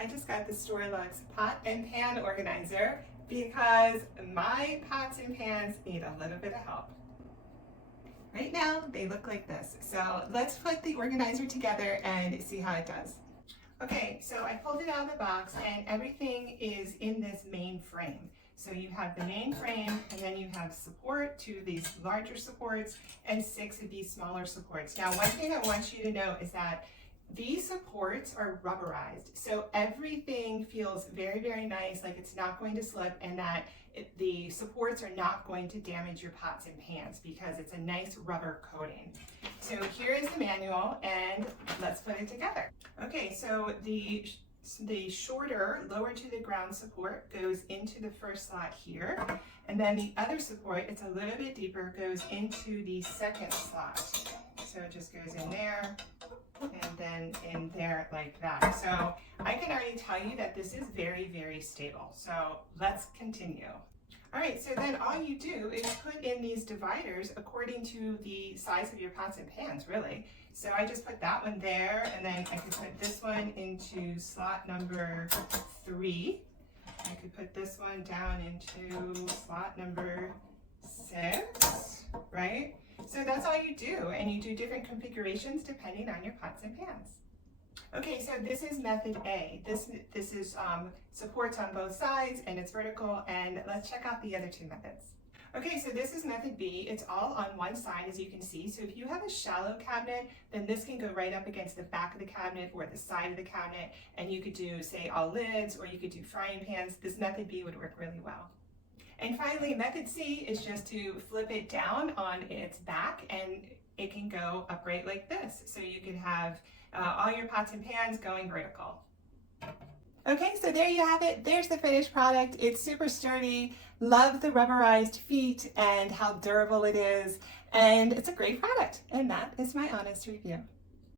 I just got the Storlux pot and pan organizer because my pots and pans need a little bit of help. Right now, they look like this. So let's put the organizer together and see how it does. Okay, so I pulled it out of the box and everything is in this main frame. So you have the main frame and then you have support, 2 of these larger supports and 6 of these smaller supports. Now, one thing I want you to know is that these supports are rubberized. So everything feels very, very nice, like it's not going to slip, and that the supports are not going to damage your pots and pans because it's a nice rubber coating. So here is the manual and let's put it together. Okay, so the shorter, lower to the ground support goes into the first slot here, and then the other support, it's a little bit deeper, goes into the second slot. So it just goes in there and then in there like that. So I can already tell you that this is very, very stable. So let's continue. All right, so then all you do is put in these dividers according to the size of your pots and pans, really. So I just put that one there, and then I could put this one into slot number 3. I could put this one down into slot number 6, right? So that's all you do, and you do different configurations depending on your pots and pans. Okay, so this is method A. This is supports on both sides and it's vertical, and let's check out the other 2 methods. Okay, so this is method B. It's all on one side, as you can see. So if you have a shallow cabinet, then this can go right up against the back of the cabinet or the side of the cabinet, and you could do, say, all lids, or you could do frying pans. This method B would work really well. And finally, method C is just to flip it down on its back, and it can go upright like this. So you can have all your pots and pans going vertical. Okay, so there you have it. There's the finished product. It's super sturdy. Love the rubberized feet and how durable it is. And it's a great product. And that is my honest review.